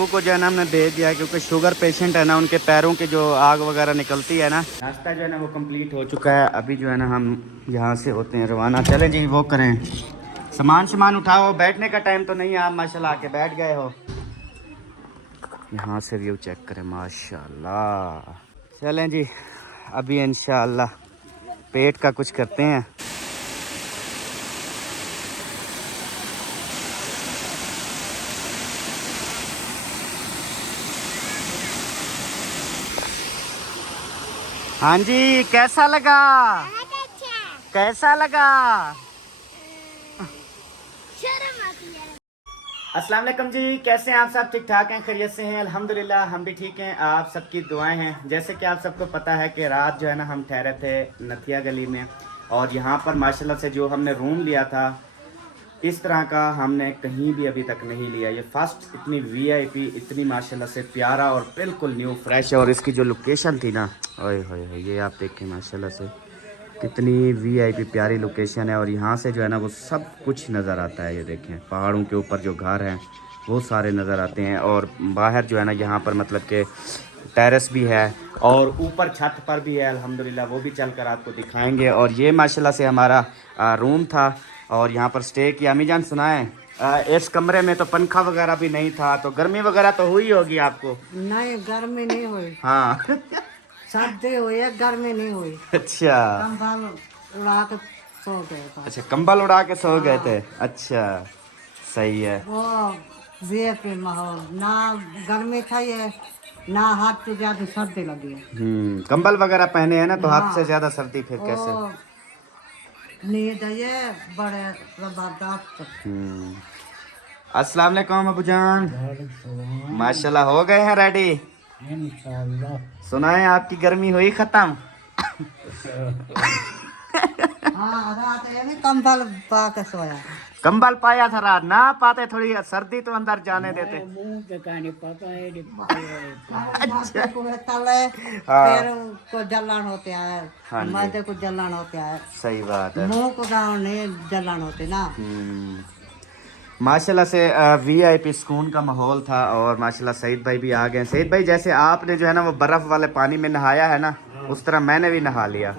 अबू को जो है ना हमने दे दिया क्योंकि शुगर पेशेंट है ना, उनके पैरों की जो आग वगैरह निकलती है ना। नाश्ता जो है ना वो कंप्लीट हो चुका है। अभी जो है ना हम यहाँ से होते हैं रवाना। चले जी वो करें, सामान उठाओ, बैठने का टाइम तो नहीं है, आप माशाल्लाह आके बैठ गए हो। यहाँ से व्यू चेक करें माशाल्लाह। चलें जी अभी इंशाल्लाह पेट का कुछ करते हैं। हाँ जी, कैसा लगा? कैसा लगा? अस्सलाम वालेकुम जी, कैसे हैं आप सब? ठीक ठाक हैं, खैरियत से हैं? अल्हम्दुलिल्लाह हम भी ठीक हैं, आप सबकी दुआएं हैं। जैसे कि आप सबको पता है कि रात जो है ना हम ठहरे थे नथिया गली में, और यहाँ पर माशाल्लाह से जो हमने रूम लिया था इस तरह का हमने कहीं भी अभी तक नहीं लिया। ये फर्स्ट इतनी वीआईपी, इतनी माशाल्लाह से प्यारा और बिल्कुल न्यू फ्रेश है। और इसकी जो लोकेशन थी ना, ओए होए ये आप देखें माशाल्लाह से कितनी वीआईपी प्यारी लोकेशन है। और यहाँ से जो है ना वो सब कुछ नज़र आता है। ये देखें पहाड़ों के ऊपर जो घर हैं वो सारे नज़र आते हैं। और बाहर जो है ना यहाँ पर मतलब के टेरेस भी है और ऊपर छत पर भी है अल्हम्दुलिल्लाह, वो भी चल कर आपको दिखाएंगे। और ये माशाल्लाह से हमारा रूम था और यहाँ पर स्टे किया। अम्मी जान सुनाएं, इस कमरे में तो पंखा वगैरह भी नहीं था, तो गर्मी वगैरह तो हुई होगी आपको? नहीं, गर्मी नहीं हुई। हाँ सर्दी हुई है, गर्मी नहीं हुई। अच्छा कंबल उड़ा के सो गए था। अच्छा, कंबल उड़ा के सो गए थे। अच्छा सही है। वो वीआईपी माहौल, ना गर्मी था ये, ना हाथ से ज्यादा सर्दी लगी है। कंबल वगैरह पहने हैं ना तो हाँ। हाथ से ज्यादा सर्दी फिर कैसे? वो नींद है ये बड़े जबरदस्त। अस्सलाम वालेकुम अबू जान, माशाल्लाह हो गए हैं रेडी? इंशाल्लाह। सुनाए आपकी गर्मी हुई खत्म? हाँ, रात ये भी कंबल पा के सोया। कंबल पाया था रात, ना पाते थोड़ी सर्दी तो अंदर जाने देते। मुंह पे कहने पता है अच्छा। तले हाँ। पैर को जलन होते हैं, हाँ जी। मैदे को जलन होते हैं, सही बात है। मुंह को गाँव नहीं जलन होते ना। माशाल्लाह से वीआईपी सुकून का माहौल था। और माशाल्लाह सईद भाई भी आ गए। सईद भाई जैसे आपने जो है ना वो बर्फ़ वाले पानी में नहाया है ना, उस तरह मैंने भी नहा लिया।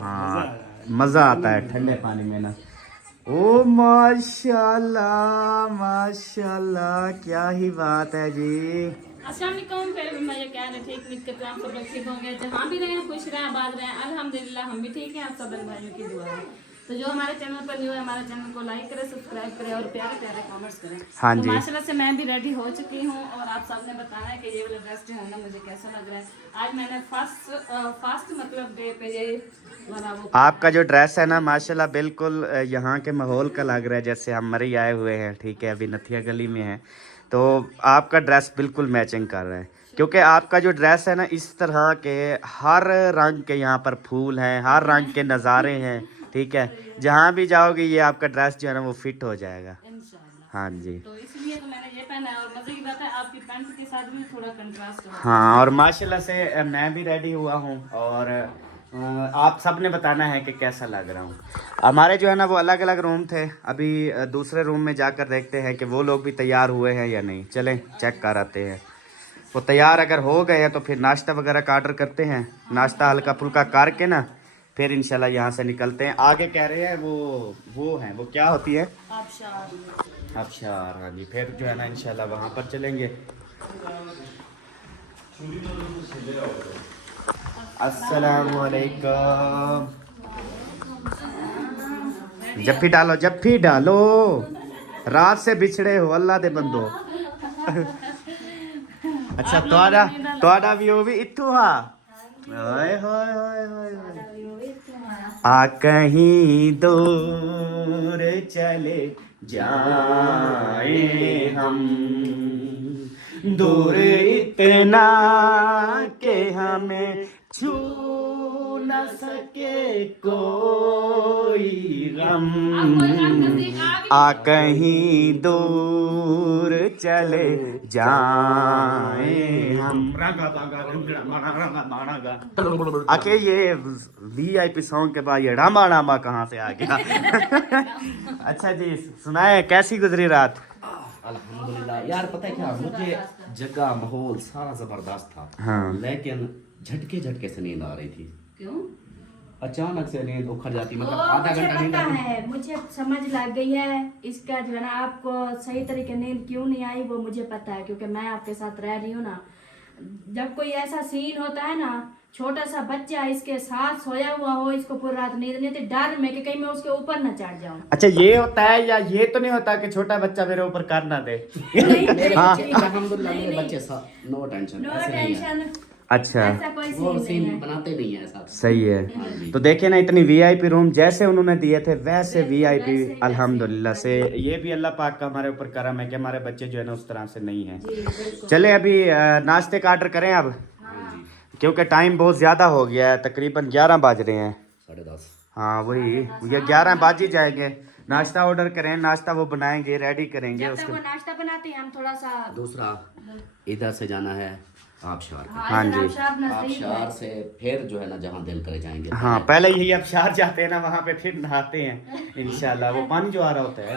हाँ मज़ा आता है ठंडे पानी में ना। ओ माशाल्लाह माशाल्लाह, क्या ही बात है जी। अस्सलाम वालेकुम, पहले भी मैं क्या है ठीक मित के आप सब लोग ठीक होंगे, जहाँ भी रहें खुश रहें आबाद रहें। अल्हम्दुलिल्लाह हम भी ठीक हैं, आप सब भाइयों की दुआ है। तो जो हमारे चैनल पर न्यू है, हमारे चैनल को लाइक करें, सब्सक्राइब करें और प्यारे प्यारे कमेंट्स करें। हाँ तो जी। माशाल्लाह से मैं भी रेडी हो चुकी हूँ और आप सबने बताना है कि ये वाला ड्रेस जो है ना मुझे कैसा लग रहा है। आज मैंने फर्स्ट मतलब डे पे ये वाला वो आपका जो ड्रेस है ना माशाल्लाह बिल्कुल यहाँ के माहौल का लग रहा है, जैसे हम मरी आए हुए हैं। ठीक है, अभी नथिया गली में है तो आपका ड्रेस बिल्कुल मैचिंग कर रहा है। क्योंकि आपका जो ड्रेस है ना इस तरह के हर रंग के यहाँ पर फूल हैं, हर रंग के नज़ारे हैं। ठीक है, जहाँ भी जाओगे ये आपका ड्रेस जो है ना वो फिट हो जाएगा। इंशाल्लाह। हाँ जी। तो इसलिए तो मैंने ये पहना है और मजे की बात है आपकी पैंट के साथ भी थोड़ा कंट्रास्ट हो। हाँ, और माशाल्लाह से मैं भी रेडी हुआ हूँ और आप सब ने बताना है कि कैसा लग रहा हूँ। हमारे जो है ना वो अलग अलग रूम थे। अभी दूसरे रूम में जाकर देखते हैं कि वो लोग भी तैयार हुए हैं या नहीं। चलें चेक कर आते हैं। वो तैयार अगर हो गए हैं तो फिर नाश्ता वगैरह का ऑर्डर करते हैं। नाश्ता हल्का फुल्का करके ना फिर इंशाल्लाह यहाँ से निकलते हैं। आगे कह रहे हैं वो हैं, वो क्या होती है? आबशार। हाँ जी, फिर जो है ना इंशाल्लाह वहाँ पर चलेंगे। अस्सलामुअलैकुम। जफ्फी डालो, जफ्फी डालो, रात से बिछड़े हो अल्लाह दे बंदो। अच्छा तोड़ा भी वो भी इत्थू हा। ओए होए होए होए होए। आ कहीं दूर चले जाए हम, दूर इतना के हमें छू न सके कोई गम। आ कहीं दूर चले जाए हम। आके ये वीआईपी सॉन्ग के बाद ये रामा रामा कहाँ से आ गया? अच्छा जी सुनाए कैसी गुजरी रात? अल्हम्दुलिल्लाह यार, पता है क्या, मुझे जगह माहौल सारा जबरदस्त था। हाँ। लेकिन झटके झटके से नींद आ रही थी। क्यों? अचानक से नींद उखड़ जाती, मतलब ओ, आधा मुझे घंटा नींद पता आती। है, मुझे समझ लग गई है इसका जो है ना, आपको सही तरीके नींद क्यों नहीं आई वो मुझे पता है, क्योंकि मैं आपके साथ रह रही हूँ ना। जब कोई ऐसा सीन होता है ना, छोटा सा बच्चा इसके साथ सोया हुआ हो, इसको पूरी रात नींद नहीं आती, डर में कि कहीं मैं उसके ऊपर न चढ़ जाऊं। अच्छा ये होता है, या ये तो नहीं होता कि छोटा बच्चा मेरे ऊपर कर ना दे? मेरे हाँ। बच्चे अल्हम्दुलिल्लाह, मेरे बच्चे नो टेंशन, नो ऐसे नहीं है। टेंशन, अच्छा ऐसा कोई वो सीन नहीं सीन है। बनाते नहीं है ऐसा। सही हाँ है। जी। तो देखिए ना, इतनी वीआईपी रूम जैसे उन्होंने दिए थे वैसे वीआईपी वैसे- अल्हम्दुलिल्लाह से। ये भी अल्लाह पाक का हमारे ऊपर करम है कि हमारे बच्चे जो है ना उस तरह से नहीं है। जी बिल्कुल। चले अभी नाश्ते का ऑर्डर करें अब, हाँ जी, क्योंकि टाइम बहुत ज़्यादा हो गया है, तकरीबन 11 बज रहे हैं। 10:30। हाँ वही, ये 11 बज ही जाएंगे। नाश्ता ऑर्डर करें, नाश्ता वो बनाएंगे, रेडी करेंगे जब तक उसके। वो नाश्ता बनाते हैं हम थोड़ा सा दूसरा, इधर से जाना है आबशार को। हाँ जी। आबशार से फिर जो है ना जहाँ दिल करे जाएंगे। हाँ पहले यही आबशार जाते हैं ना, वहाँ पे फिर नहाते हैं इंशाल्लाह। वो पानी जो आ रहा होता है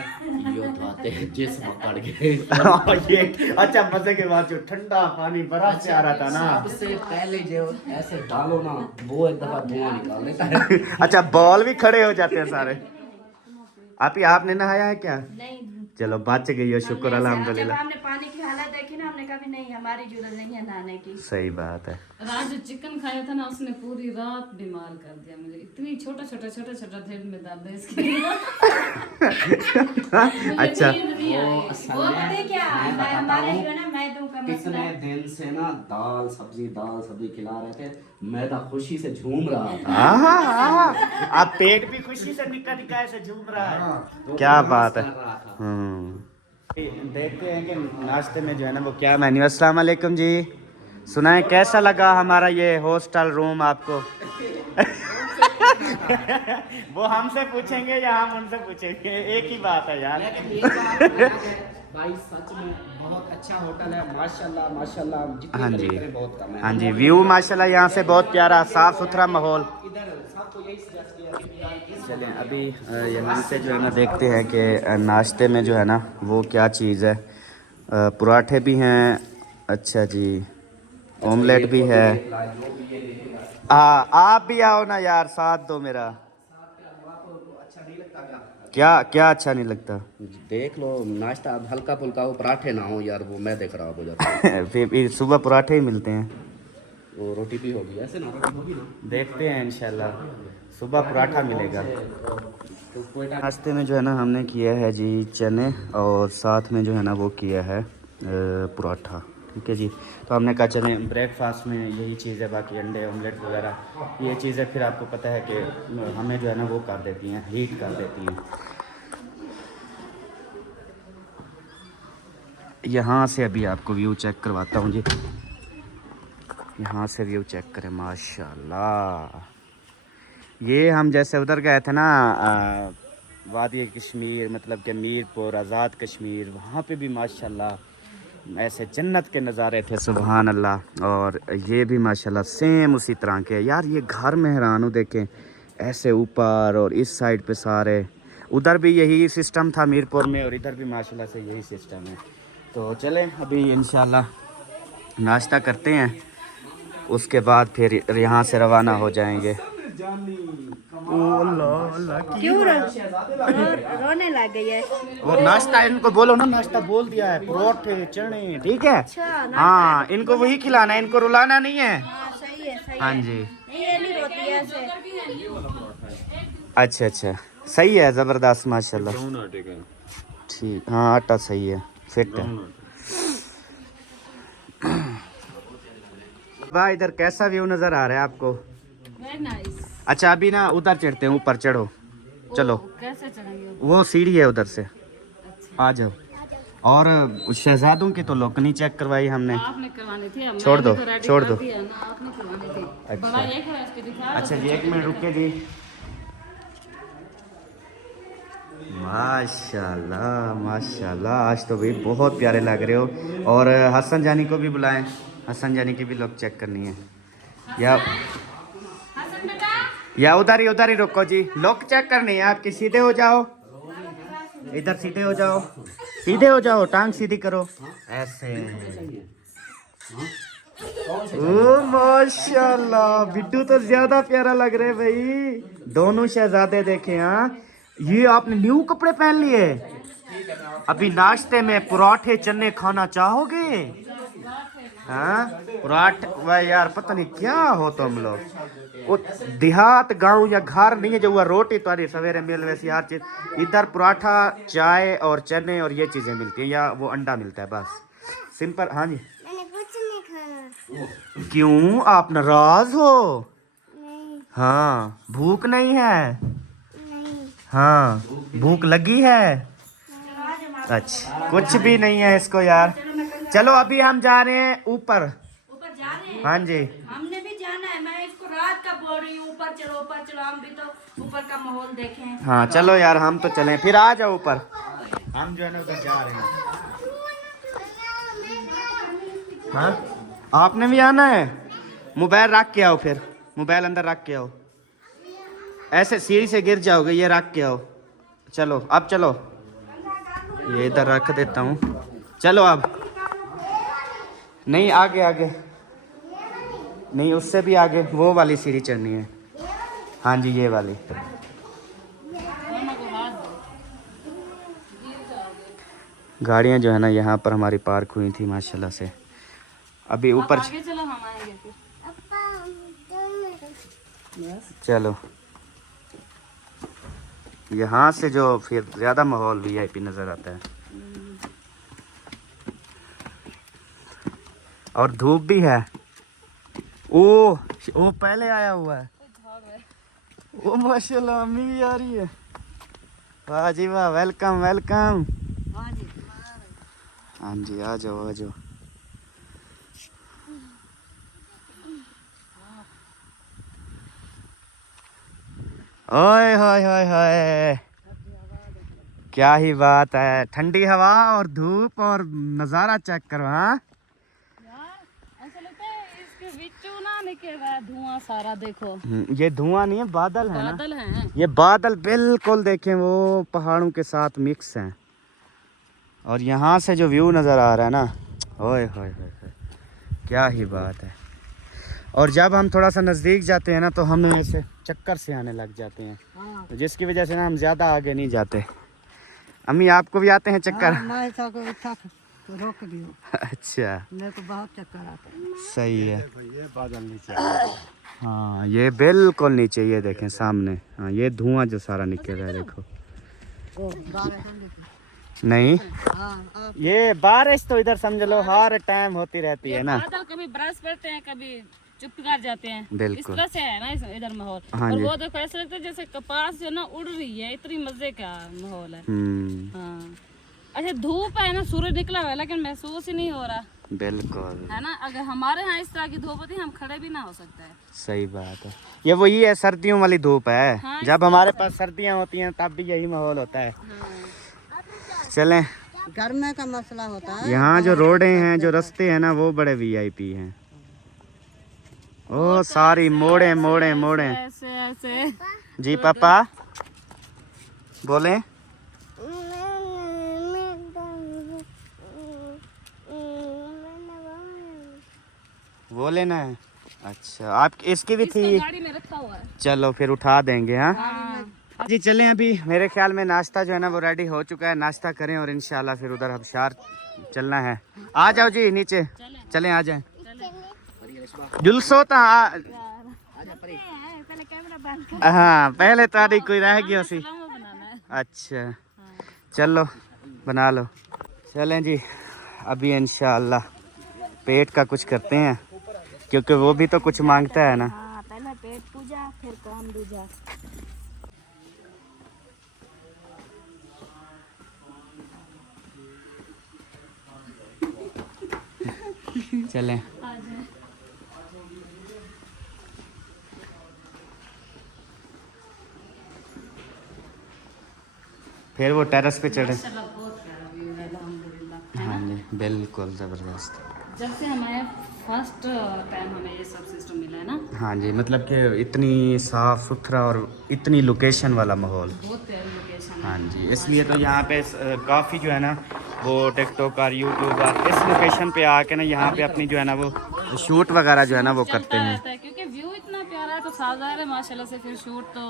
यो तो आते हैं जिस्म पकड़ के। हाँ, ये अच्छा मजे के बाद जो ठंडा पानी बर्फ से आ रहा था ना। सबसे पहले जो ऐसे डालो ना, वो एक दफा धुआं निकाल लेता है। अच्छा बॉल भी खड़े हो जाते हैं सारे। आप ही आपने नहाया है क्या? नहीं। चलो बच गई हो, शुक्र जब अल्हम्दुलिल्लाह। हमने पानी की हालत देखी ना, हमने कहा भी नहीं, हमारी जरूरत नहीं है नहाने की। सही बात है। रात जो चिकन खाया था ना, उसने पूरी रात बीमार कर दिया मुझे। इतनी छोटा छोटा ढेर में दर्द है इसके अच्छा। वो असल वो में पता है क्या, मैं बताता हमारे हूँ, जो है ना मैदों का मसला कितने है। दिन से ना दाल सब्जी खिला रहे थे, मैदा खुशी से झूम रहा था। आप पेट भी खुशी से निका निकाय से झूम रहा है। वो क्या डांस बात है। कर रहा था। देखते हैं कि नाश्ते में जो है ना वो क्या मेन्यू। अस्सलाम वालेकुम जी, सुनाए कैसा लगा हमारा ये हॉस्टल रूम आपको? वो हमसे पूछेंगे या हम उनसे पूछेंगे, एक ही बात है यार। लेकिन ये बात है भाई, सच में बहुत अच्छा होटल है, माशाल्लाह माशाल्लाह। जितनी हाँ जी। तारीफ करें बहुत कम है। हाँ जी, व्यू माशाल्लाह यहाँ से बहुत प्यारा, साफ सुथरा माहौल। इधर सबको यही सजेस्ट किया कि यार इस चलें अभी यहाँ से जो है ना देखते हैं कि नाश्ते में जो है ना वो क्या चीज़ है। पराठे भी हैं, अच्छा जी, ऑमलेट भी है। हाँ आप भी आओ ना यार, साथ दो मेरा। क्या क्या अच्छा नहीं लगता? देख लो, नाश्ता अब हल्का फुल्का हो, पराठे ना हो यार, वो मैदे खराब हो जाता है। फिर सुबह पराठे ही मिलते हैं। वो रोटी भी होगी ऐसे ना, रोटी होगी ना। देखते हैं इंशाल्लाह सुबह पराठा मिलेगा। तो कोई नाश्ते में जो है ना हमने किया है जी चने, और साथ में जो है ना वो किया है पराठा। ठीक है जी। तो हमने कहा चलें ब्रेकफास्ट में यही चीज़ है, बाकी अंडे ऑमलेट वगैरह ये चीज़ें फिर आपको पता है कि हमें जो है ना वो कर देती हैं, हीट कर देती हैं। यहाँ से अभी आपको व्यू चेक करवाता हूँ जी। यहाँ से व्यू चेक करें, माशाल्लाह। ये हम जैसे उधर गए थे ना वादी कश्मीर, मतलब कि मीरपुर, आज़ाद कश्मीर, वहाँ पे भी माशाल्लाह ऐसे जन्नत के नज़ारे थे, सुभान अल्लाह। और ये भी माशाल्लाह सेम उसी तरह के यार। ये घर में हैरान हूँ, देखें ऐसे ऊपर और इस साइड पे सारे। उधर भी यही सिस्टम था मीरपुर में, और इधर भी माशाल्लाह से यही सिस्टम है। तो चलें अभी इंशाल्लाह नाश्ता करते हैं, उसके बाद फिर यहाँ से रवाना हो जाएंगे। क्यों रोने लग गई है? वो नाश्ता इनको बोलो ना, नाश्ता बोल दिया है, परोठे चने, ठीक है। हाँ इनको वही खिलाना है, इनको रुलाना नहीं है। सही है, सही हाँ है। जी, नहीं, ये नहीं रोती है ऐसे। अच्छा अच्छा, सही है, ज़बरदस्त माशाल्लाह। ठीक, हाँ आटा सही है, फिट है। भाई इधर कैसा व्यू नज़र आ रहा है आपको? Very nice. अच्छा अभी ना उधर चढ़ते हैं, ऊपर चढ़ो, चलो। कैसे चढ़ेंगे? वो सीढ़ी है उधर से, आ जाओ। और शहजादों की तो लोकनी चेक करवाई हमने। आपने करवानी थी, अब छोड़ मैंने दो, तो ready छोड़ कर दो। दिया ना, आपने करवानी थी। अच्छा। बड़ा एक है उसके दिखा दो। अच्छा जी, एक मिनट रुके जी। माशाल्लाह माशाल्लाह, आज तो भाई बहुत प्यारे लग रहे हो। और हसन जानी को भी बुलाएं, हसन जानी की भी लुक चेक करनी है। या उधर ही रुको जी, लुक चेक करनी है आपकी, सीधे हो जाओ। इधर सीधे हो जाओ, सीधे हो जाओ, टांग सीधी करो ऐसे। ओ माशाल्लाह, बिट्टू तो ज्यादा प्यारा लग रहे भाई। दोनों शहजादे देखे। हाँ, ये आपने न्यू कपड़े पहन लिए। अभी नाश्ते में पराठे चने खाना चाहोगे? हाँ, पराठे। वाह यार, पता नहीं क्या हो तुम लोग। वो देहात गांव या घर नहीं है जो हुआ रोटी तुम्हारी सवेरे मिल वैसी हर चीज। इधर पराठा, चाय और चने और ये चीजें मिलती है, या वो अंडा मिलता है, बस सिंपल। हाँ जी। मैंने कुछ नहीं खाना। क्यों, आप नाराज हो? नहीं। हाँ, भूख नहीं है? नहीं। हाँ, भूख लगी है? अच्छा, कुछ भी नहीं है इसको यार। चलो अभी हम जा रहे हैं ऊपर। ऊपर जा रहे हैं। हाँ जी, हमने भी जाना है। मैं इसको रात का बोल रही हूँ, ऊपर चलो ऊपर चलो। हम भी तो ऊपर का माहौल देखें। हाँ चलो यार, हम तो चलें। फिर आ जाओ ऊपर। हम जो है ना उधर जा रहे हैं। हाँ, आपने भी आना है? मोबाइल रख के आओ, फिर मोबाइल अंदर रख के आओ। ऐसे सीढ़ी से गिर जाओगे, ये रख के आओ। चलो अब चलो, ये इधर रख देता हूँ। चलो अब नहीं, आगे आगे नहीं, उससे भी आगे वो वाली सीढ़ी चढ़नी है। हाँ जी, ये वाली। गाड़ियाँ जो है ना यहाँ पर हमारी पार्क हुई थी माशाल्लाह से। अभी ऊपर आगे चलो, हम आएंगे फिर। चलो, यहाँ से जो फिर ज़्यादा माहौल वीआईपी नज़र आता है। और धूप भी है। ओ पहले आया हुआ है। ओ माशाल्लाह, अम्मी भी आ रही है। वाह जी वाह, वेलकम वेलकम। हाँ जी, आ जाओ आ जाओ। ओए होए होए होए, क्या ही बात है। ठंडी हवा और धूप और नज़ारा चेक करो। हाँ, ऐसा लगता है इसके बीचों ना निकल रहा है धुआं सारा। देखो, ये धुआं नहीं है, बादल है ना। बादल हैं। ये बादल बिल्कुल देखें वो पहाड़ों के साथ मिक्स हैं। और यहाँ से जो व्यू नज़र आ रहा है ना, ओए होए होए, क्या ही बात है। और जब हम थोड़ा सा नज़दीक जाते हैं ना तो हमें ऐसे चक्कर से आने लग जाते हैं। तो जिसकी वजह से ना हम ज़्यादा आगे नहीं जाते। अम्मी, आपको भी आते हैं चक्कर? मैं तो उठा तो रोक दियो। अच्छा, मेरे को बहुत चक्कर आता है। सही है। ये बादल नीचे, हाँ ये बिल्कुल नीचे, ये देखें सामने। हाँ, ये धुआं जो सारा निकल रहा है देखो। नहीं, ये बारिश तो इधर समझ लो हर टाइम होती रहती है ना। बादल कभी बरस पड़ते हैं, कभी चुप कर जाते हैं। इस बिल्कुल। तरह से है ना इधर माहौल। हाँ और जी। वो देखो, ऐसा लगता है जैसे कपास जो ना उड़ रही है, इतनी मजे का माहौल है। हाँ, अच्छा धूप है ना, सूरज निकला हुआ है लेकिन महसूस ही नहीं हो रहा बिल्कुल है ना। अगर हमारे यहाँ इस तरह की धूप होती, हम खड़े भी ना हो सकते हैं। सही बात है। ये वही है, सर्दियों वाली धूप है। हाँ, जब हमारे पास सर्दियाँ होती हैं तब भी यही माहौल होता है। चलें, गर्मी का मसला होता है। यहाँ जो रोडें हैं, जो रास्ते हैं ना, वो बड़े वीआईपी हैं। ओ सारी मोड़े मोड़े मोड़े। ऐसे ऐसे। जी पापा बोले। वो लेना है? अच्छा, आप इसकी भी थी? गाड़ी में रखा हुआ है। चलो फिर उठा देंगे। हाँ हाँ। जी, चलें। अभी मेरे ख्याल में नाश्ता जो है ना वो रेडी हो चुका है। नाश्ता करें और इंशाल्लाह फिर उधर हबशार चलना है। आ जाओ जी नीचे, चलें आ जाएं। जुलसो तो हाँ, पहले तारी कोई रह गई उसी। बनाना है। अच्छा चलो बना लो। चलें जी, अभी इंशाल्लाह पेट का कुछ करते हैं, क्योंकि वो भी तो कुछ मांगता है ना। हाँ, पहले पेट पूजा फिर काम दूजा। चलें। फिर वो टेरेस पे चढ़े। हाँ जी, बिल्कुल ज़बरदस्त। जब से हमारे फर्स्ट टाइम हमें ये सब सिस्टम मिला है ना, हाँ जी, मतलब कि इतनी साफ़ सुथरा और इतनी लोकेशन वाला माहौल। बहुत प्यारी लोकेशन हाँ जी, इसलिए तो यहाँ पे काफ़ी जो है ना वो टिकटॉक और यूट्यूब और इस लोकेशन पे आके ना यहाँ पे अपनी जो है ना वो शूट वगैरह जो है ना वो करते चलता हैं। रहता है क्योंकि व्यू इतना प्यारा है तो साधारण है माशाल्लाह से। फिर शूट तो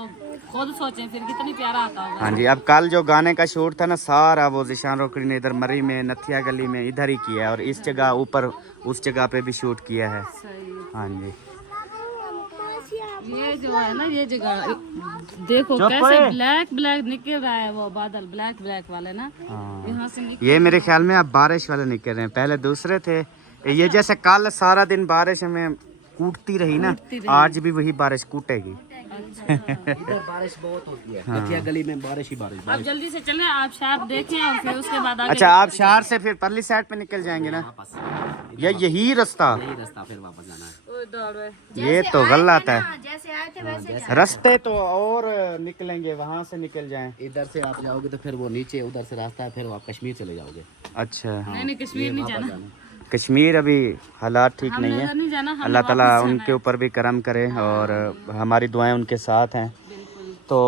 खुद सोचें फिर कितनी प्यारा आता होगा। हाँ जी, अब कल जो गाने का शूट था ना सारा वो ज़ीशान रोकड़ी ने इधर मरी में नथिया गली में इधर ही किया है और इस जगह ऊपर उस जगह पे भी शूट किया है। सही है। हाँ जी, ये जो है ना ये जगह देखो चुप कैसे है। ब्लैक ब्लैक निकल रहा है वो बादल ब्लैक ब्लैक वाले ना हाँ। यहाँ से निकल। ये मेरे ख्याल में अब बारिश वाले निकल रहे हैं, पहले दूसरे थे। ये जैसे कल सारा दिन बारिश हमें कूटती रही ना, आज भी वही बारिश कूटेगी। इधर बारिश बहुत होती है, नथिया गली में बारिश ही बारिश। अब जल्दी से चलें, आप शार्प देखें और फिर उसके बाद आगे। अच्छा, आप शहर से फिर परली साइड पे निकल जाएंगे ना, या यही रास्ता? यही रास्ता फिर वापस जाना है। ओए दौड़। ये तो गलत है, जैसे आए थे वैसे रास्ते तो और निकलेंगे, वहाँ से निकल जाएं। इधर से आप जाओगे तो फिर वो नीचे उधर से रास्ता है, फिर आप कश्मीर चले जाओगे। अच्छा, नहीं कश्मीर नहीं जाना, कश्मीर अभी हालात ठीक नहीं है। नहीं जाना, हमने अल्लाह ताला वापस जाना उनके ऊपर भी करम करे और हमारी दुआएं उनके साथ हैं। तो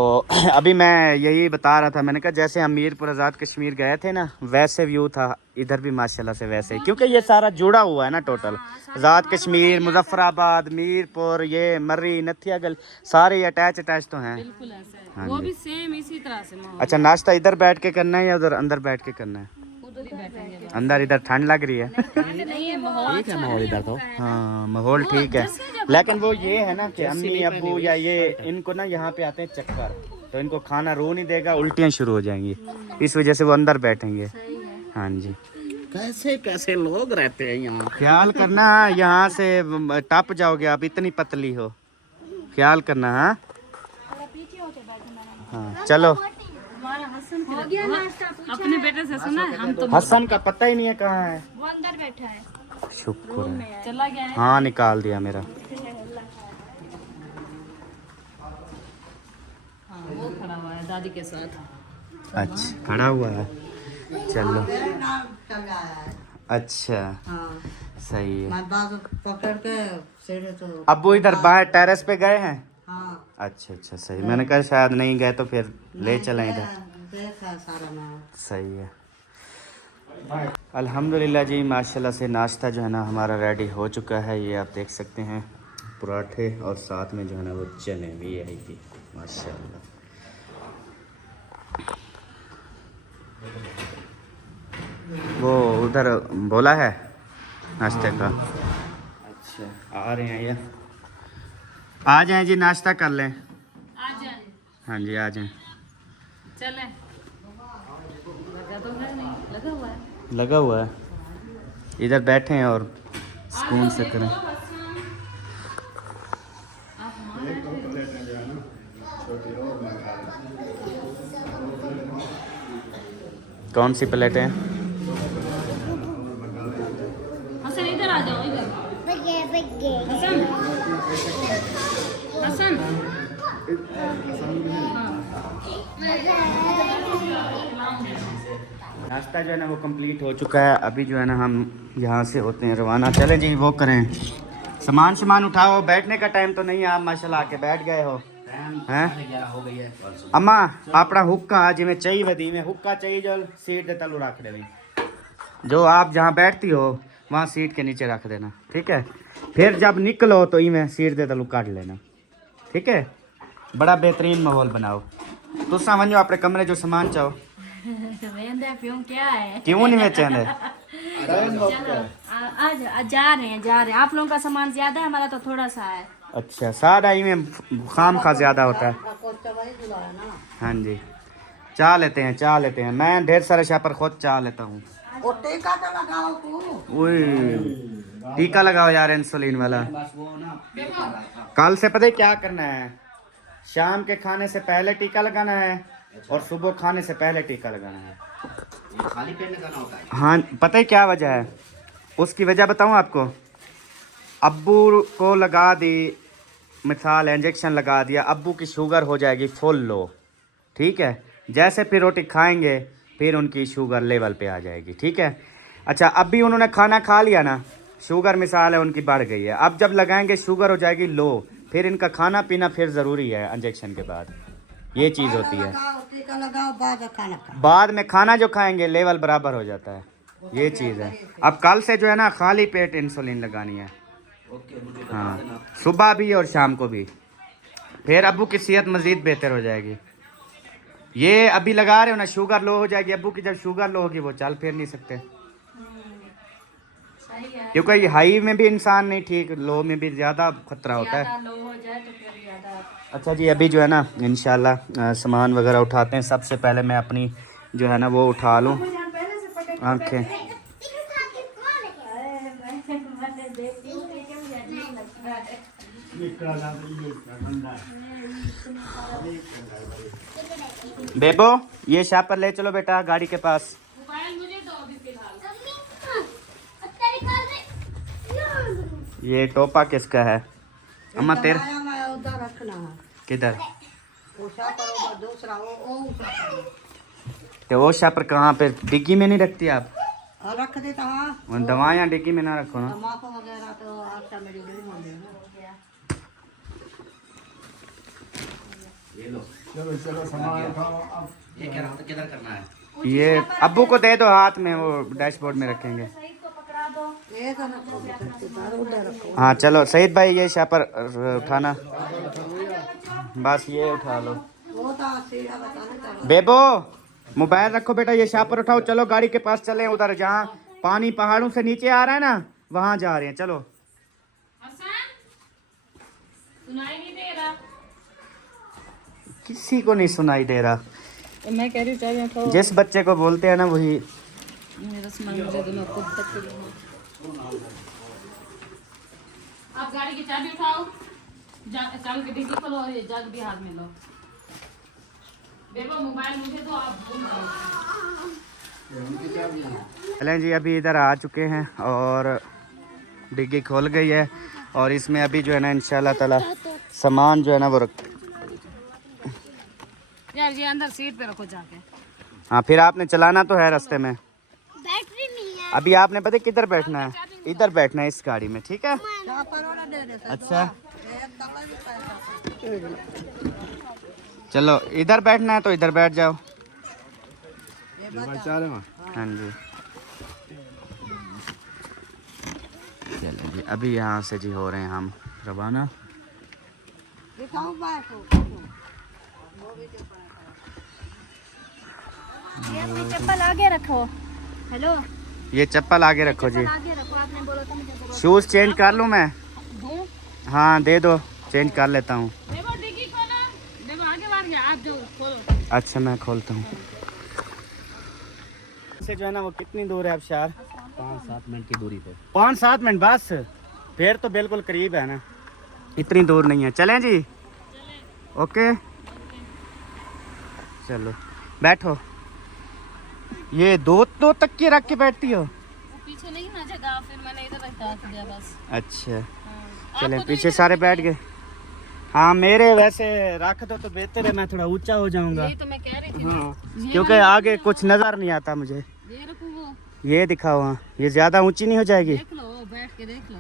अभी मैं यही बता रहा था, मैंने कहा जैसे हम मीरपुर आज़ाद कश्मीर गए थे ना वैसे व्यू था इधर भी माशाल्लाह से वैसे, क्योंकि ये सारा जुड़ा हुआ है ना टोटल। आज़ाद कश्मीर, मुजफ्फराबाद, मीरपुर, ये मर्री, नथिया गल सारे अटैच तो हैं। बिल्कुल ऐसे है। वो भी सेम इसी तरह से माहौल। अच्छा, नाश्ता इधर बैठ के करना है या उधर अंदर बैठ के करना है? उधर ही बैठेंगे। अंदर इधर ठंड लग रही है। नहीं है माहौल ठीक है माहौल इधर तो। हाँ, माहौल ठीक है, लेकिन वो ये है ना कि अम्मी अब्बू या ये इनको ना यहाँ पे आते हैं चक्कर, तो इनको खाना रो नहीं देगा, उल्टियाँ शुरू हो जाएंगी, इस वजह से वो अंदर बैठेंगे। हाँ जी, कैसे कैसे लोग रहते हैं यहाँ। ख्याल करना, यहाँ से टप जाओगे आप, इतनी पतली हो, ख्याल करना। हाँ हाँ, चलो। हो गया नाश्ता। अपने बेटे से सुना है, हम तो हसन का पता ही नहीं है कहाँ है। वो अंदर बैठा है। शुक्र है, चला गया है। हाँ निकाल दिया मेरा। हाँ, वो खड़ा हुआ है दादी के साथ। अच्छा, खड़ा हुआ है, चलो चला है। अच्छा, हाँ, सही है। मैं बाग पकड़ के सीढ़े तो अब्बू इधर बाहर टेरेस पे गए हैं? हाँ अच्छा अच्छा, सही, मैंने कहा शायद नहीं गए तो फिर ले चलें इधर। देखा सारा मैं। सही है। अल्हम्दुलिल्लाह जी, माशाल्लाह से नाश्ता जो है ना हमारा रेडी हो चुका है। ये आप देख सकते हैं पराठे और साथ में जो है ना वो चने भी यही थी माशाल्लाह। वो उधर बोला है नाश्ते का। अच्छा, आ रहे हैं ये, आ जाएं जी, नाश्ता कर लें। आ जाए, हाँ जी, आ जाएं। चले। लगा तो है नहीं, लगा हुआ है। लगा हुआ है, इधर बैठे हैं और सुकून से करें। कौन सी प्लेट है? हसन इधर आ जाओ, इधर। बगे हसन हसन नाश्ता जो है ना वो कंप्लीट हो चुका है। अभी जो है ना हम यहाँ से होते हैं रवाना। चले जी, वो करें, सामान उठाओ, बैठने का टाइम तो नहीं है, आप माशाल्लाह आके बैठ गए हो हैं। हो गई है। अम्मा अपना हुक्का जिमें चाहिए वधी में हुक्का चाहिए जो सीट दे तलू रख दे, जो आप जहाँ बैठती हो वहाँ सीट के नीचे रख देना, ठीक है। फिर जब निकलो तो इमें सीट दे तलू काट लेना, ठीक है। बड़ा बेहतरीन माहौल बनाओ। तो समझो अपने कमरे जो सामान चाहो। वेंदे क्यों क्या है? क्यों नहीं बेचे चलो जा रहे हैं। आप लोगों का सामान ज्यादा है, हमारा तो थोड़ा सा है। अच्छा, सारा इमें खाम खा ज़्यादा होता है। हाँ जी, चाह लेते हैं। मैं ढेर सारे शापर खुद चाह लेता हूँ। टीका तो लगाओ तू। ओए, टीका लगाओ यार, इंसुलिन वाला। कल से पता है क्या करना है? शाम के खाने से पहले टीका लगाना है और सुबह खाने से पहले टीका लगाना है। खाली पेट लगाना होता है। हाँ, पता है क्या वजह है? उसकी वजह बताऊँ आपको। अब्बू को लगा दी, मिसाल इंजेक्शन लगा दिया, अब्बू की शुगर हो जाएगी फुल लो, ठीक है। जैसे फिर रोटी खाएंगे फिर उनकी शुगर लेवल पे आ जाएगी, ठीक है। अच्छा, अब भी उन्होंने खाना खा लिया ना, शुगर मिसाल है उनकी बढ़ गई है, अब जब लगाएंगे शुगर हो जाएगी लो, फिर इनका खाना पीना फिर ज़रूरी है इंजेक्शन के बाद, ये चीज़ होती है। टीका लगाओ बाद में खाना खाओ। बाद में खाना जो खाएंगे लेवल बराबर हो जाता है, ये चीज़ है। अब कल से जो है ना खाली पेट इंसुलिन लगानी है। हाँ, सुबह भी और शाम को भी, फिर अब्बू की सेहत मज़ीद बेहतर हो जाएगी। ये अभी लगा रहे हो ना, शुगर लो हो जाएगी अब्बू की। जब शुगर लो होगी वो चल फिर नहीं सकते, सही है। क्योंकि हाई में भी इंसान नहीं ठीक, लो में भी ज़्यादा खतरा होता है। ज्यादा लो हो जाए तो फिर ज्यादा। अच्छा जी, अभी जो है ना इंशाल्लाह सामान वगैरह उठाते हैं। सबसे पहले मैं अपनी जो है ना वो उठा लूँ आँखें। मैंने देखती हूँ कि मुझे अजीब लगता है। बेबो ये शापर ले चलो बेटा गाड़ी के पास। मोबाइल मुझे दो अभी फिलहाल। ये टोपा किसका है? अम्मा तेरा दवाया मैं उधर रखना है। किधर? उषा पर उधर दूसरा वो उषा पर। तो वो शापर कहाँ पे, डिग्गी में नहीं रखती आप? और रख देता हाँ। वो दवाइयाँ डिग्गी में ना रखो ना। तम्बाकू वगैरह तो अच्छा मेरी गली में दे दो। चलो चलो सामान उठाओ अब। ये कह रहा हूँ किधर करना है? ये अब्बू को दे दो हाथ में, वो डैशबोर्ड में रखेंगे। सईद को पकड़ा दो। ये तो रखो उधर रखो। हाँ चलो सईद भाई ये शापर उठाना, बस ये उठा लो। वो तो सीधा बताने चलो। बेबो मोबाइल रखो बेटा, ये शापर उठाओ। चलो गाड़ी के पास चले, उधर जहाँ पानी पहाड़ों से नीचे आ रहा है ना वहाँ जा रहे हैं। चलो हसन, सुनाई नहीं दे रहा। किसी को नहीं सुनाई दे रहा। मैं कह रही चाहिए तो जिस बच्चे को बोलते हैं ना वही। मेरा सामान मुझे दो, मैं खुद तक के लिए। आप गाड़ी की चाबी उठाओ, चाबी की डिग्गी खोलो और ये जग भी हाथ में लो। बेबो मोबाइल मुझे दो, आप भूल जाओ। चलें जी, अभी इधर आ चुके हैं और डिग्गी खोल गई है और इसमें अभी जो है ना इंशाल्लाह ताला सामान जो है ना वो रख। यार ये अंदर सीट पे रखो जाके। हाँ फिर आपने चलाना तो है रास्ते में। बैटरी नहीं है। अभी आपने पता है किधर बैठना है? इधर बैठना है इस गाड़ी में, ठीक है? शापर वाला दे देता। अच्छा एक दवा भी पैसा। चलो इधर बैठना है तो इधर बैठ जाओ। ये बता। हाँ जी चलो जी, अभी यहाँ से जी हो रहे हैं हम रवाना। दिखाओ बाइक को। ये अपनी चप्पल आगे रखो। हेलो, ये चप्पल आगे रखो जी। आगे रखो। आपने बोला था मुझे शूज़ चेंज कर लूँ मैं? दो। हाँ दे दो, चेंज कर लेता हूँ। बेबो डिग्गी खोलो, बेबो आगे बढ़ गया, आप जाओ खोलो। अच्छा मैं खोलता हूँ। से जो है ना वो कितनी दूर है अबशार? 5-7 मिनट की दूरी पे। 5-7 मिनट बस, फिर तो बिल्कुल करीब है ना, इतनी दूर नहीं है। चलें जी? ओके चलो बैठो। ये दो तकिए रख के बैठती हो? वो पीछे नहीं ना जगह, फिर मैंने इधर रख दिया बस। अच्छा चलें, पीछे सारे बैठ गए। हाँ मेरे वैसे रख दो तो बेहतर है, मैं थोड़ा ऊंचा हो जाऊंगा। यही तो मैं कह रही थी। हाँ क्योंकि आगे कुछ नज़र नहीं आता मुझे। ये रखो वो, ये दिखाओ, हाँ ये ज़्यादा ऊंची नहीं हो जाएगी? देख लो, बैठ के देख लो,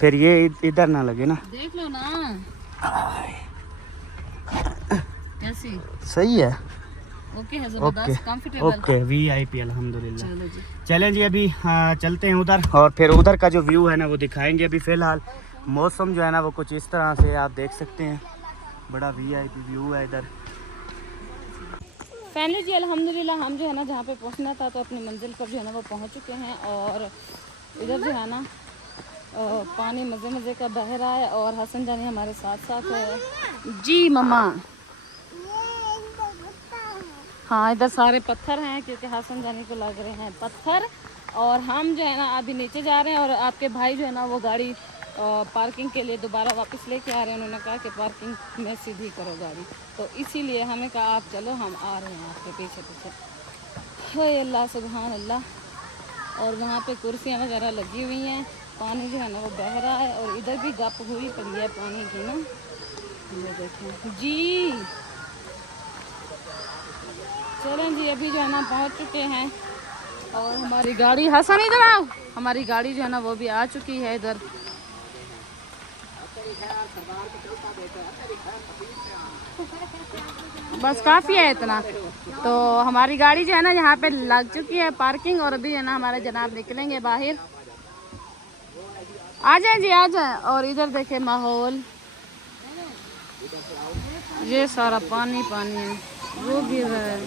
फिर ये इधर ना लगे ना। देख लो ना कैसी। सही है। ओके है, ओके जबरदस्त, कंफर्टेबल। ओके VIP अल्हम्दुलिल्लाह। चलो जी। चलें जी, अभी चलते हैं उधर और फिर उधर का जो व्यू है ना वो दिखाएंगे। अभी फ़िलहाल मौसम जो है ना वो कुछ इस तरह से आप देख सकते हैं, बड़ा VIP व्यू है इधर। फैमिली जी अल्हम्दुलिल्लाह हम जो है ना जहाँ पे पहुँचना था तो अपनी मंजिल पर जो है ना वो पहुँच चुके हैं। और इधर जो है ना पानी मज़े मज़े का बह रहा है और हसन जानी हमारे साथ साथ है। जी मम्मा। हाँ इधर सारे पत्थर हैं क्योंकि हसन जानी को लग रहे हैं पत्थर। और हम जो है ना अभी नीचे जा रहे हैं और आपके भाई जो है ना वो गाड़ी पार्किंग के लिए दोबारा वापस लेके आ रहे हैं। उन्होंने कहा कि पार्किंग में सीधी करो गाड़ी, तो इसीलिए हमें कहा आप चलो, हम आ रहे हैं आपके पीछे पीछे। हे अल्लाह सुभान अल्लाह। और वहाँ पे कुर्सियाँ वगैरह लगी हुई हैं, पानी जो है ना वो बह रहा है और इधर भी गप हुई पड़ी है पानी की ना, ये देखें जी। चलें जी, अभी जो है ना पहुँच चुके हैं और हमारी गाड़ी, हसन इधर आओ, हमारी गाड़ी जो है ना वो भी आ चुकी है इधर। बस काफ़ी है इतना। तो हमारी गाड़ी जो है ना यहाँ पे लग चुकी है पार्किंग, और अभी है ना हमारे जनाब निकलेंगे बाहर। आ जाए जी आ जाए। और इधर देखे माहौल, ये सारा पानी पानी है, वो गिर रहा है।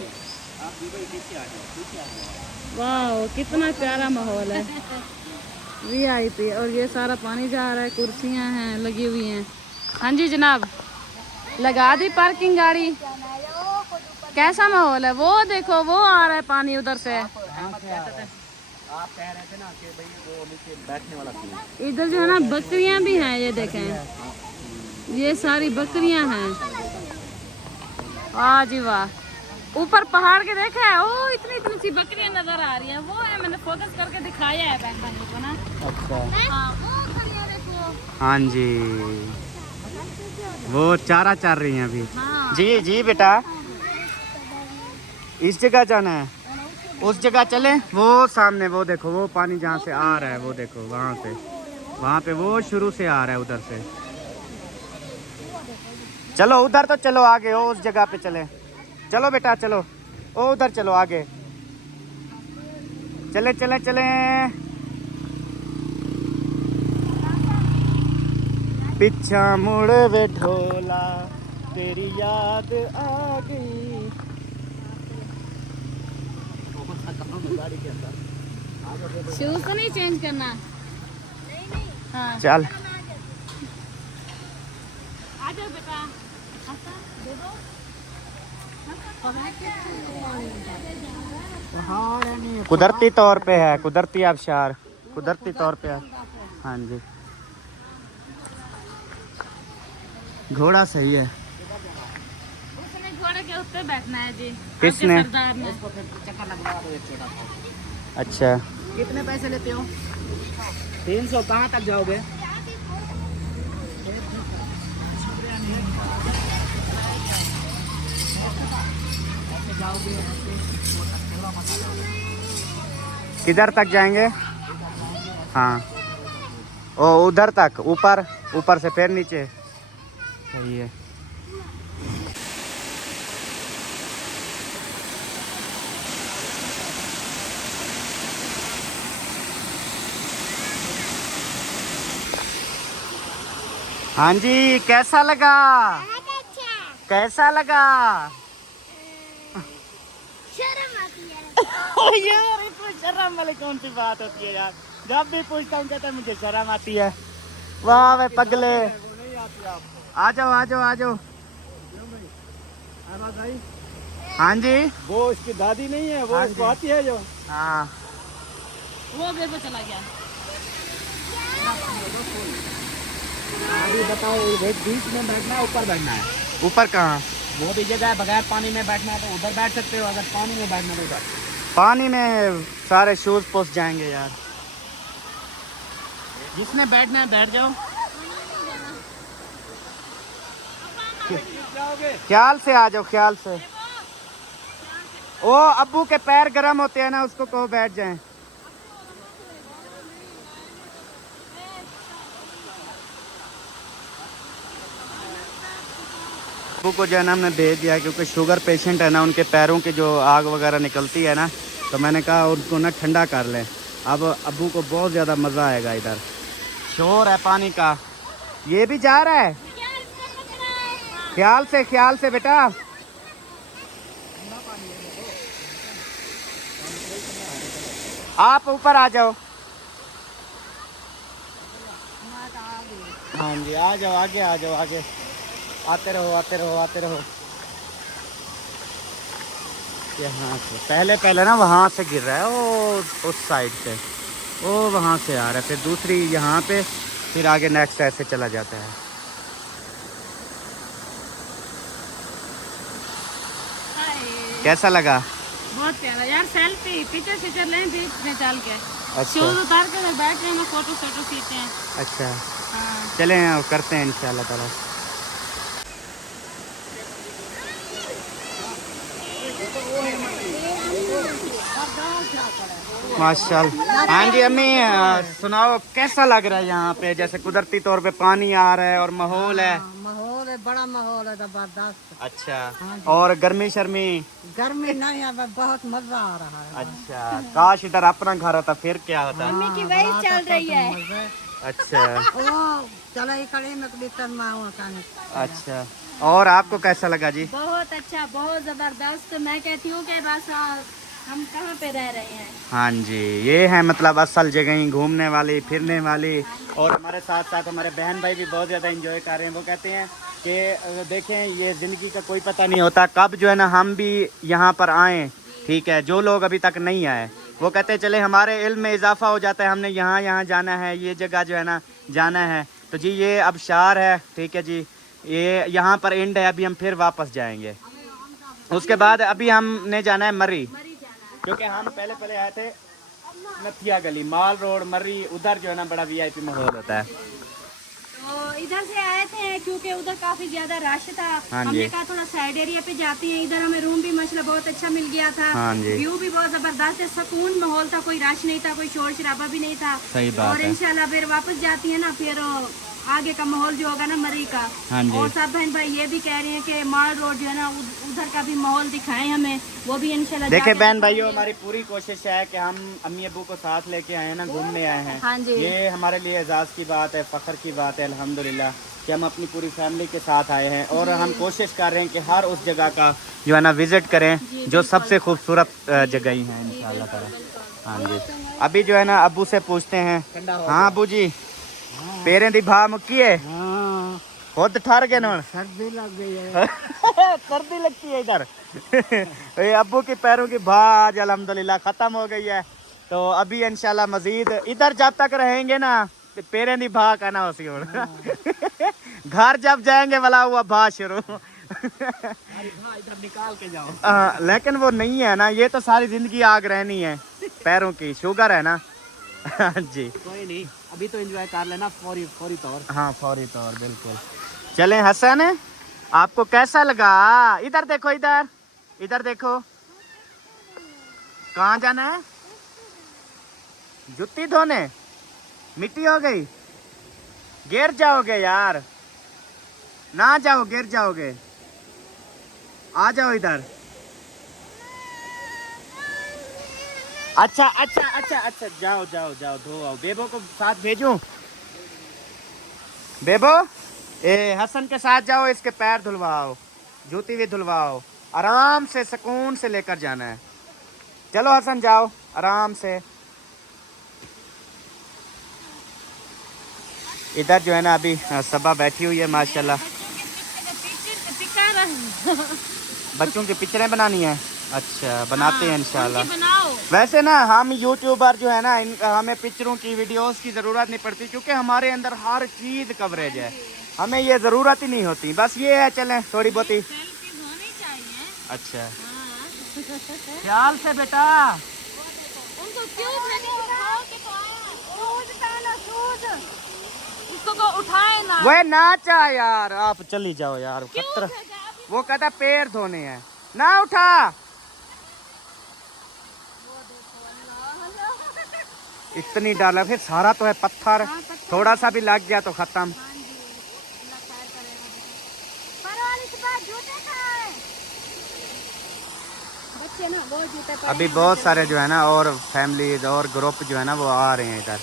वाह कितना प्यारा माहौल है, VIP। और ये सारा पानी जा रहा है, कुर्सियां हैं लगी हुई हैं। हाँ जी जनाब, लगा दी पार्किंग गाड़ी। कैसा माहौल है? वो देखो वो आ रहा है पानी उधर से। आप कह रहे थे ना कि भाई वो नीचे बैठने वाला सीन। इधर जो है ना बकरियां भी हैं, ये देखें, ये सारी बकरियां हैं। वाह जी वाह। ऊपर पहाड़ के देखे है, ओ इतनी इतनी सी बकरियां नजर आ रही हैं। वो है, मैंने फोकस करके दिखाया है बैक कैमरे को ना। अच्छा हाँ वो खड़ी देखो। हाँ जी, वो चारा चार रही हैं अभी। हाँ। जी जी बेटा, इस जगह जाना है, उस जगह चले। वो सामने वो देखो, वो पानी जहाँ से आ रहा है वो देखो, वहाँ से, वहाँ पे वो शुरू से आ रहा है उधर से। चलो उधर तो चलो आगे, ओ उस जगह पे चले। चलो बेटा चलो, ओ उधर चलो आगे, चले चले चले। पीछा मुड़ वे ढोला, तेरी याद आ गई। शूज तो नहीं चेंज करना? हाँ चल आ जाओ बेटा, दे दो। कुदरती तौर पे है, कुदरती आबशार, कुदरती तौर पे है। हाँ जी, घोड़ा सही है। उसने घोड़े के ऊपर बैठना है जी। किसने? आपके सरदार ने। चक्कर लगवा दो एक छोटा सा। अच्छा कितने पैसे लेते हो? 300। कहाँ तक जाओगे? किधर तक जाएंगे? हाँ ओ उधर तक, ऊपर, ऊपर से फिर नीचे। सही है। हाँ जी, कैसा लगा? कैसा लगा? शर्म आती है। यार इसमें शर्म वाली कौन सी बात होती है यार? जब भी पूछता हूँ कहता है मुझे शर्म आती है। वाह वे पगले, आ जाओ आ जाओ आ जाओ। हाँ जी, वो इसकी दादी नहीं है, वो इसको आती है जो। हाँ वो गेट पे चला गया। अभी बताओ, बीच में बैठना है ऊपर बैठना है? ऊपर कहाँ? वो भी जगह है, बगैर पानी में बैठना है तो उधर बैठ सकते हो, अगर पानी में बैठना तो उधर। पानी में सारे शूज पोस जाएंगे यार। जिसने बैठना है बैठ जाओ। ख्याल से आ जाओ, ख्याल से। ओ अब्बू के पैर गर्म होते हैं ना, उसको कहो बैठ जाएं। अब्बू को जो है ना हमने भेज दिया, क्योंकि शुगर पेशेंट है ना, उनके पैरों की जो आग वगैरह निकलती है ना, तो मैंने कहा उनको ना ठंडा कर लें। अब अब्बू को बहुत ज़्यादा मज़ा आएगा। इधर शोर है पानी का। ये भी जा रहा है, ख्याल से बेटा। आप ऊपर आ जाओ। हाँ जी, आ जाओ आगे, आ जाओ आगे। आते रहो आते रहो आते रहो। यहाँ से पहले ना वहाँ से गिर रहा है, वो उस साइड से, वो वहाँ से आ रहा है, फिर दूसरी यहाँ पे, फिर आगे नेक्स्ट ऐसे चला जाता है। कैसा लगा? बहुत प्यारा यार। सेल्फी पिक्चर शिक्चर लें बीच में चल के। अच्छा शूज उतार के बैठ रहे हैं, फोटो शोटो खींचे हैं। अच्छा, हाँ चलें करते हैं इंशाल्लाह ताला। माशाल्लाह। हाँ जी अम्मी, सुनाओ कैसा लग रहा है यहाँ पे? जैसे कुदरती तौर पे पानी आ रहा है और माहौल है। माहौल है, बड़ा माहौल है जबरदस्त। अच्छा, हाँ जी। और गर्मी शर्मी? गर्मी नहीं है, बस बहुत मजा आ रहा है। अच्छा, काश इधर अपना घर होता फिर क्या होता। हाँ, की वही रात चल को रही तो है। मजा है। अच्छा वो चला ही खड़ी में भीतर माँ का। अच्छा, और आपको कैसा लगा जी? बहुत अच्छा, बहुत जबरदस्त। मैं कहती हूँ कि बस हम कहाँ पे रह रहे हैं। हाँ जी, ये है मतलब असल जगह घूमने वाली, फिरने वाली। और हमारे साथ साथ हमारे बहन भाई भी बहुत ज़्यादा एंजॉय कर रहे हैं। वो कहते हैं कि देखें, ये ज़िंदगी का कोई पता नहीं होता कब जो है ना हम भी यहाँ पर आएँ। ठीक है, जो लोग अभी तक नहीं आए वो कहते हैं चले हमारे इल्म में इजाफा हो जाता है, हमने यहाँ जाना है, ये जगह जो है ना जाना है। तो जी ये अब शार है, ठीक है जी, ये यहाँ पर एंड है, अभी हम फिर वापस जाएंगे। उसके बाद अभी हमने जाना है मर्री, क्योंकि हम पहले आए थे नथिया गली, माल रोड, मर्री, उधर जो है ना बड़ा वीआईपी माहौल होता है। तो इधर से आए थे क्योंकि उधर काफी ज्यादा रश था। हाँ जी। हमने कहा थोड़ा साइड एरिया पे जाती हैं। इधर हमें रूम भी माशाल्लाह बहुत अच्छा मिल गया था। हाँ जी। व्यू भी बहुत जबरदस्त है, सुकून माहौल था, कोई रश नहीं था, कोई शोर शराबा भी नहीं था। सही बात और है। इंशाल्लाह फिर वापस जाती है ना, फिर आगे का माहौल जो होगा ना मरी का। हाँ जी। और सब बहन भाई ये भी कह रहे हैं कि माल रोड जो है ना उधर का भी माहौल दिखाएं हमें, वो भी इंशाल्लाह देखिए जाके बहन भाइयों, दिखाएंगे। हमारी पूरी कोशिश है कि हम अम्मी अब्बू को साथ लेके आए हैं ना, घूमने आए हैं। हाँ जी। ये हमारे लिए एजाज़ की बात है, फ़ख्र की बात है अल्हम्दुलिल्लाह कि हम अपनी पूरी फैमिली के साथ आए हैं। और हम कोशिश कर रहे हैं कि हर उस जगह का जो है ना विज़िट करें जो सबसे खूबसूरत जगह ही है इंशाल्लाह ताला। हाँ जी, अभी जो है ना अब्बू से पूछते हैं। हाँ अब्बू जी, पैरें दी भा मुक्की है? हाँ, खुद ठहर गए ना? सर्दी लग गई है। सर्दी लगती है इधर। ये अब्बू के पैरों की भा आज अल्हम्दुलिल्लाह ख़त्म हो गई है। तो अभी इंशाल्लाह मजीद इधर जब तक रहेंगे ना पैरें दी भा का ना हो सी। घर जब जाएंगे वाला हुआ भा शुरू। इधर निकाल के जाओ। लेकिन वो नहीं है ना, ये तो सारी जिंदगी आग रहनी है, पैरों की शुगर है ना। जी कोई नहीं, अभी तो एंजॉय कर लेना फौरी तौर। हाँ फौरी तौर, बिल्कुल। चलें हसन, आपको कैसा लगा? इधर देखो, इधर देखो। कहाँ जाना है? जुत्ती धोने? मिट्टी हो गई, गिर जाओगे यार, ना जाओ गिर जाओगे। आ जाओ इधर। अच्छा, जाओ धो आओ। बेबो को साथ भेजूं? बेबो, हसन के साथ जाओ, इसके पैर धुलवाओ, जूती भी धुलवाओ। आराम से सुकून से लेकर जाना है। चलो हसन जाओ आराम से। इधर जो है ना अभी सबा बैठी हुई है माशाल्लाह। बच्चों की पिक्चरें बनानी है? अच्छा, बनाते हैं इंशाल्लाह। वैसे ना हम यूट्यूबर जो है ना, हमें पिक्चरों की, वीडियोस की ज़रूरत नहीं पड़ती, क्योंकि हमारे अंदर हर चीज़ कवरेज है, हमें ये ज़रूरत ही नहीं होती। बस ये है, चलें थोड़ी बहुत ही। अच्छा, ख्याल से बेटा। उनको क्यों उसको को उठाए ना। वह नाचा यार, आप चली जाओ यार, खतरा। वो कहता पैर धोने हैं, ना उठा। इतनी डाला, फिर सारा तो है पत्थर, थोड़ा सा भी लग गया तो खत्म। अभी बहुत सारे जो है ना और फैमिली और ग्रुप जो है ना वो आ रहे हैं इधर।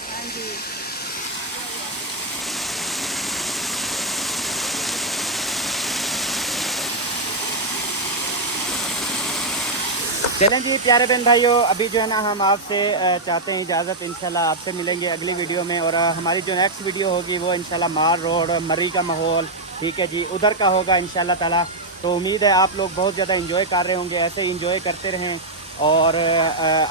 चलें जी प्यारे बहन भाइयों, अभी जो है ना हम आपसे चाहते हैं इजाज़त। इंशाल्लाह आपसे मिलेंगे अगली वीडियो में। और हमारी जो नेक्स्ट वीडियो होगी वो इंशाल्लाह माल रोड, मर्री का माहौल, ठीक है जी, उधर का होगा इंशाल्लाह ताला। तो उम्मीद है आप लोग बहुत ज़्यादा इंजॉय कर रहे होंगे, ऐसे ही इंजॉय करते रहें। और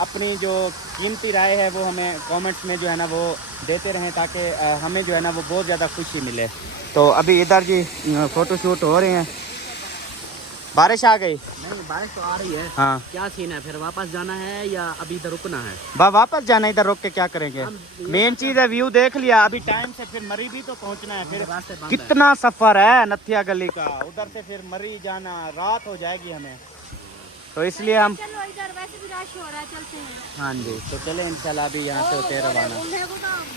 अपनी जो कीमती राय है वो हमें कमेंट्स में जो है ना वो देते रहें, ताकि हमें जो है ना वो बहुत ज़्यादा खुशी मिले। तो अभी इधर जी फ़ोटो शूट हो रहे हैं। बारिश आ गई? नहीं, बारिश तो आ रही है। हाँ, क्या सीन है फिर? वापस जाना है या अभी इधर रुकना है? वापस जाना, इधर रुक के क्या करेंगे? मेन चीज़ है व्यू देख लिया, अभी टाइम से फिर मरी भी तो पहुंचना है। फिर रास्ते बंद कितना सफ़र है नथिया गली का, उधर से फिर मरी जाना, रात हो जाएगी हमें। तो इसलिए हम चलो इधर वैसे भी रश हो रहा है, चलते हैं। हाँ जी, तो चले इंशाल्लाह अभी यहाँ से होते रवाना।